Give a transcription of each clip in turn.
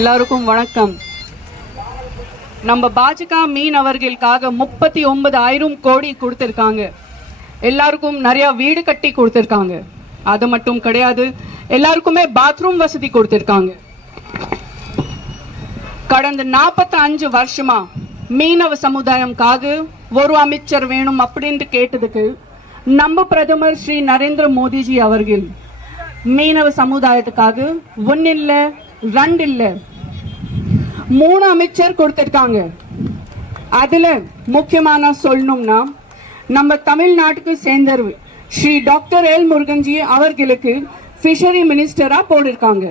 எல்லாருக்கும் வணக்கம். நம்ம பாஜக மீன் அவர்களுக்காக முப்பத்தி ஒன்பது ஆயிரம் கோடி கொடுத்திருக்காங்க. எல்லாருக்கும் நிறைய வீடு கட்டி கொடுத்திருக்காங்க. அது மட்டும் கிடையாது எல்லாருக்குமே பாத்ரூம் வசதி கொடுத்திருக்காங்க. கடந்த 45 அஞ்சு வருஷமா மீனவ சமுதாயம்காக ஒரு அமைச்சர் வேணும் அப்படின்ட்டு கேட்டதுக்கு நம்ம பிரதமர் ஸ்ரீ நரேந்திர மோடிஜி அவர்கள் மீனவ சமுதாயத்துக்காக ஒன்னு இல்ல ரெண்டு இல்லை மூணு அமைச்சர் கொடுத்திருக்காங்க. அதுல முக்கியமான சொல்லணும்னா நம்ம தமிழ்நாட்டுக்கு சேர்ந்தவர் ஸ்ரீ டாக்டர் எல் முருகன்ஜி அவர்களுக்கு ஃபிஷரி மினிஸ்டரா போட்டிருக்காங்க.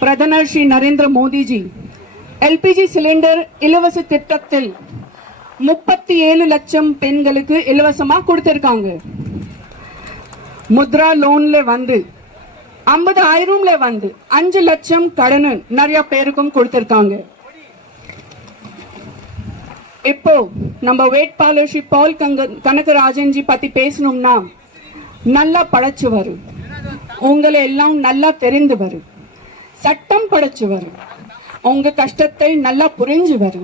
பிரதமர் ஸ்ரீ நரேந்திர மோடிஜி எல்பிஜி சிலிண்டர் இலவச திட்டத்தில் முப்பத்தி ஏழு லட்சம் பெண்களுக்கு இலவசமா கொடுத்திருக்காங்க. முத்ரா லோன்ல வந்து ஐம்பது ஆயிரம்ல வந்து அஞ்சு லட்சம் கடன் நிறைய பேருக்கும் கொடுத்திருக்காங்க. இப்போ நம்ம வேட்பாளர் ஸ்ரீ பால் கங்க கனகராஜன்ஜி பத்தி பேசணும்னா நல்லா படைச்சவர். உங்களை எல்லாம் நல்லா தெரிந்தவர். சட்டம் படைச்சவர். உங்க கஷ்டத்தை நல்லா புரிஞ்சவர்.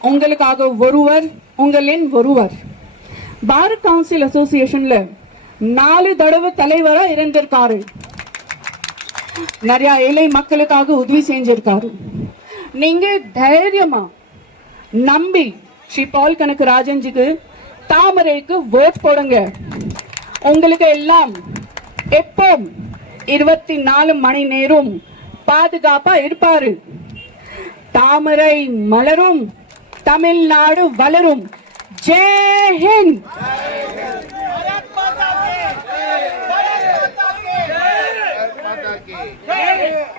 உங்களுக்காக ஒருவர் உங்களின் ஒருவர். பாரத் கவுன்சில் அசோசியேஷன்ல நாலு தடவை தலைவரா இருந்திருக்காரு. நிறைய ஏழை மக்களுக்காக உதவி செஞ்சிருக்காரு. நீங்க தைரியமா நம்பி ஸ்ரீ பால் கணக்கு ராஜன்ஜிக்கு தாமரைக்கு ஓட் போடுங்க. உங்களுக்கு எல்லாம் எப்போ இருபத்தி நாலு மணி நேரம் பாதுகாப்பா இருப்பாரு. தாமரை மலரும் தமிழ்நாடு வளரும். ஜெய் ஹிந்த்! Hey!